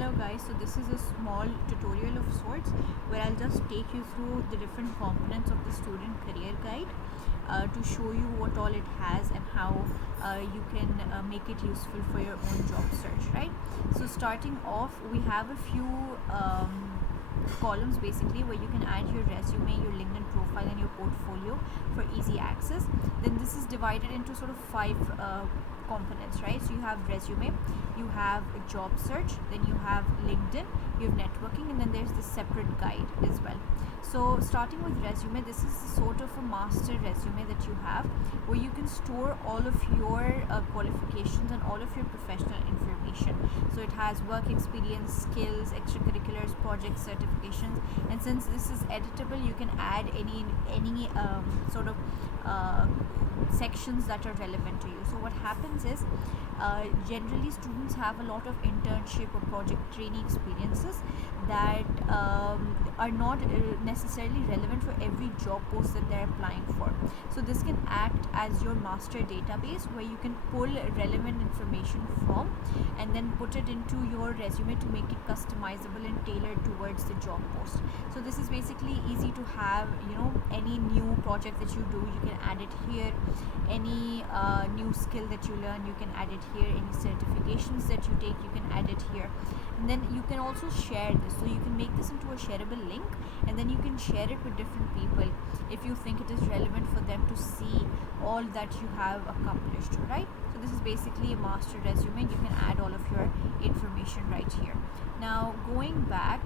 Hello guys, so this is a small tutorial of sorts where I'll just take you through the different components of the student career guide to show you what all it has and how you can make it useful for your own job search, right? So starting off, we have a few columns basically where you can add your resume, your LinkedIn profile and your portfolio for easy access. Then this is divided into sort of five components, right? So you have resume, you have a job search, then you have LinkedIn, you have networking, and then there's this separate guide as well. So starting with resume, this is sort of a master resume that you have where you can store all of your qualifications and all of your professional information. So it has work experience, skills, extracurriculars, projects, certifications, and since this is editable, you can add any sort of sections that are relevant to you. So what happens is generally students have a lot of internship or project training experiences that are not necessarily relevant for every job post that they're applying for. So this can act as your master database where you can pull relevant information from and then put it into your resume to make it customizable and tailored towards the job post. So this is basically easy to have, any new project that you do, you can add it here. Any new skill that you learn, you can add it here. Any certifications that you take, you can add it here. And then you can also share this, so you can make this into a shareable link and then you can share it with different people if you think it is relevant for them to see all that you have accomplished, right? So this is basically a master resume. You can add all of your information right here. Now going back,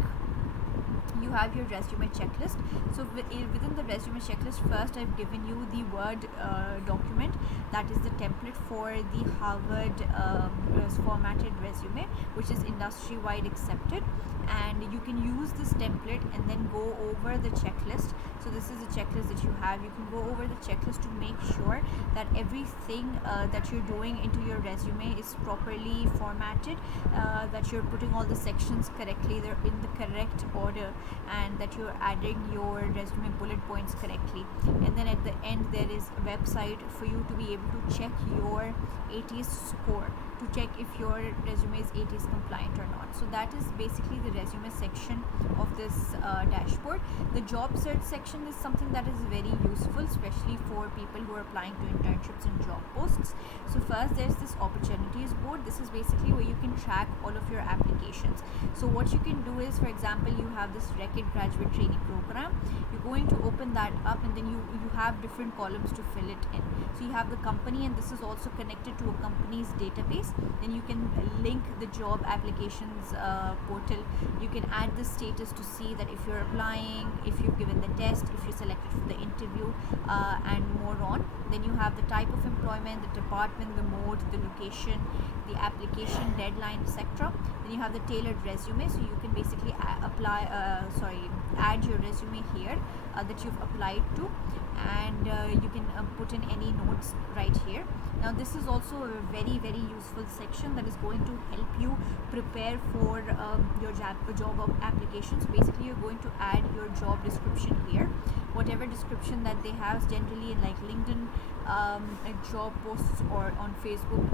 you have your resume checklist. So within the resume checklist, first I've given you the Word document that is the template for the Harvard formatted resume, which is industry wide accepted, and you can use this template and then go over the checklist. So this is a checklist that you have. You can go over the checklist to make sure that everything that you're doing into your resume is properly formatted, that you're putting all the sections correctly, they're in the correct order, and that you're adding your resume bullet points correctly. And then at the end there is a website for you to be able to check your ATS score, to check if your resume is ATS compliant or not. So that is basically the resume section of this dashboard. The job search section is something that is very useful, especially for people who are applying to internships and job posts. So first there's this opportunities board. This is basically where you can track all of your applications. So what you can do is, for example, you have this Reckitt graduate training program. You're going to open that up and then you have different columns to fill it in. So you have the company, and this is also connected to a company's database. Then you can link the job applications portal. You can add the status to see that if you're applying, if you've given the test, if you're selected for the interview, and more on. Then you have the type of employment, the department, the mode, the location, the application deadline, etc. Then you have the tailored resume, so you can basically add your resume here that you've applied to, and you can put in any notes right here. Now this is also a very useful section that is going to help you prepare for your job application. So basically you're going to add your job description here, whatever description that they have generally in like LinkedIn job posts or on Facebook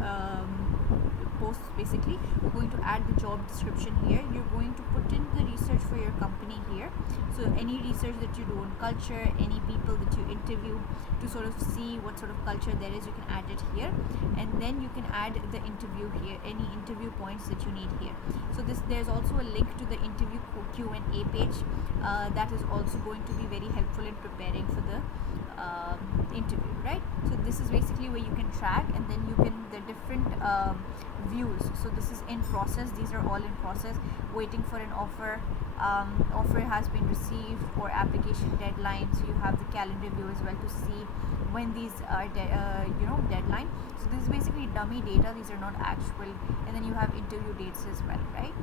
posts. Basically you're going to add the job description here. You're going to put in the research for your company here, so any research that you do on culture, any people that you interview to sort of see what sort of culture there is, you can add it here. And then you can add the interview here, any interview points that you need here. So there's also a link to the interview Q&A page that is also going to be very helpful in preparing for the interview, right? So this is basically where you can track, and then you can the different views. So this is in process, these are all in process, waiting for an offer, offer has been received, or application deadline. So you have the calendar view as well to see when these are deadline. So this is basically dummy data, these are not actual. And then you have interview dates as well, right?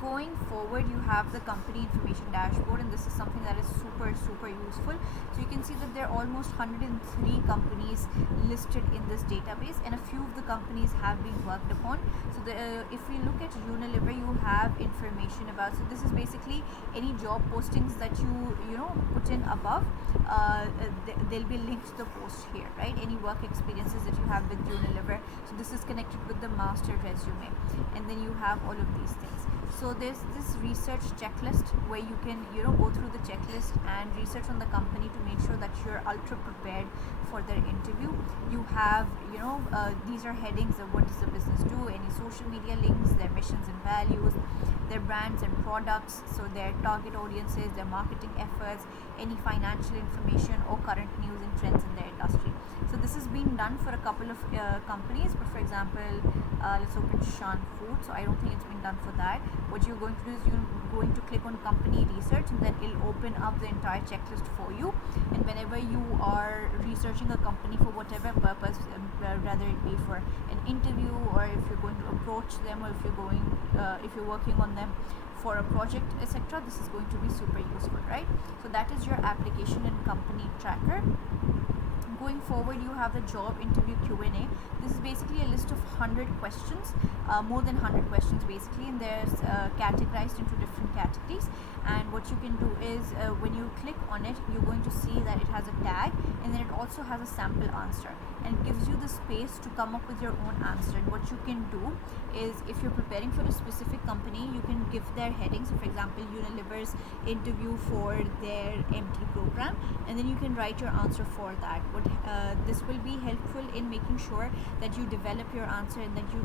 Going forward, you have the company information dashboard, and this is something that is super useful. So you can see that there are almost 103 companies listed in this database, and a few of the companies have been worked upon. So if we look at Unilever, you have information about, so this is basically any job postings that you put in above, they'll be linked to the post here, right? Any work experiences that you have with Unilever. So this is connected with the master resume. and then you have all of these things. So there's this research checklist where you can go through the checklist and research on the company to make sure that you're ultra prepared for their interview. You have these are headings of what does the business do, any social media links, their missions and values, their brands and products, so their target audiences, their marketing efforts, any financial information or current news and trends in their industry. So this has been done for a couple of companies, but for example, let's open Shan Food. So I don't think it's been done for that. What you're going to do is you're going to click on company research, and then it'll open up the entire checklist for you. And whenever you are researching a company for whatever purpose, rather it be for an interview, or if you're going to approach them, or if you're working on them for a project, etc., this is going to be super useful, right? So that is your application and company tracker. Going forward, you have the job interview Q&A. This is basically a list of 100 questions, more than 100 questions basically, and there's categorized into different categories. And what you can do is when you click on it, you're going to see that it has a tag, and then it also has a sample answer, and it gives you the space to come up with your own answer. And what you can do is, if you're preparing for a specific company, you can give their headings. So for example, Unilever's interview for their MT program, and then you can write your answer for that. This will be helpful in making sure that you develop your answer, and that you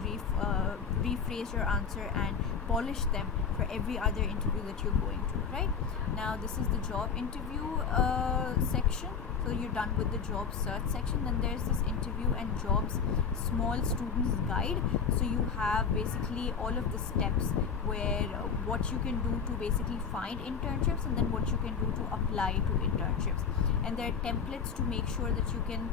rephrase your answer and polish them for every other interview that you're going to, right? Now this is the job interview section. So you're done with the job search section. Then there's this interview and jobs small students guide. So you have basically all of the steps where what you can do to basically find internships, and then what you can do to apply to internships. And there are templates to make sure that you can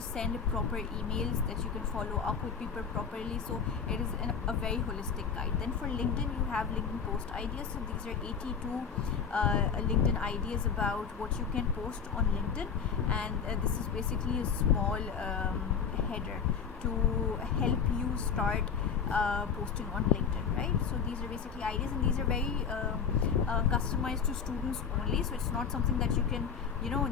send proper emails, that you can follow up with people properly. So it is a very holistic guide. Then for LinkedIn, you have LinkedIn post ideas. So these are 82 LinkedIn ideas about what you can post on LinkedIn, and this is basically a small header to help you start posting on LinkedIn, right? So these are basically ideas, and these are very customized to students only. So it's not something that you can,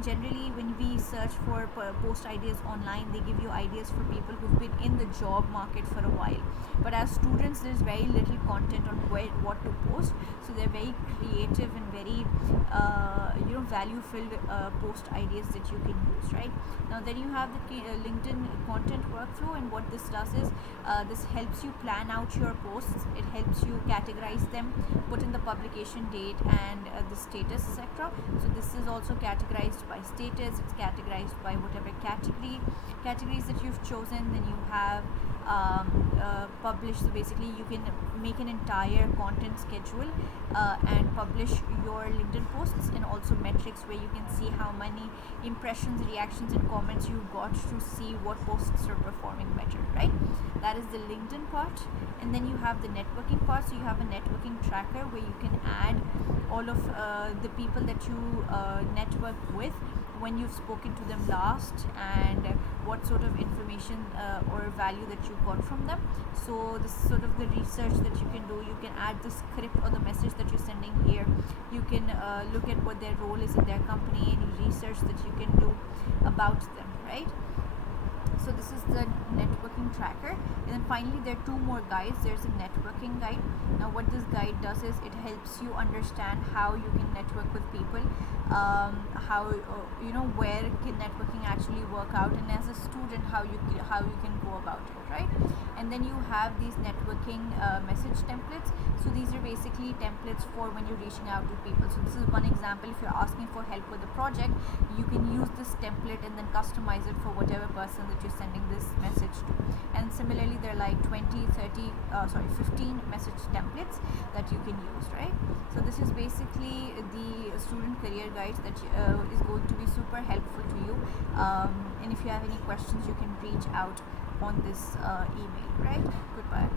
generally when we search for post ideas online, they give you ideas for people who've been in the job market for a while. But as students, there's very little content on what to post. So they're very creative and very value-filled post ideas that you can use, right? Now then you have the LinkedIn content workflow, and what this does is this helps you plan out your posts. It helps you categorize them, put in the publication date and the status, etc. So this is also categorized by status. It's categorized by whatever categories that you've chosen. Then you have publish. So basically you can make an entire content schedule and publish your LinkedIn posts, and also metrics where you can see how many impressions, reactions and comments you got to see what posts are performing better, right? That is the LinkedIn part. And then you have the networking part. So you have a networking tracker where you can add all of the people that you network with, when you've spoken to them last, and what sort of information or value that you got from them. So this is sort of the research that you can do. You can add the script or the message that you're sending here. You can look at what their role is in their company, any research that you can do about them, right? So this is the networking tracker. And then finally there are two more guides. There's a networking guide. Now what this guide does is it helps you understand how you can network with people, how where can networking actually work out, and as a student how you can go about it, right? And then you have these networking message templates. So these are basically templates for when you're reaching out to people. So this is one example. If you're asking for help with a project, you can use this template and then customize it for whatever person that you're sending this message to. And similarly there are like 15 message templates that you can use, right? So this is basically the student career guide that is going to be super helpful to you, and if you have any questions, you can reach out on this email, right? Goodbye.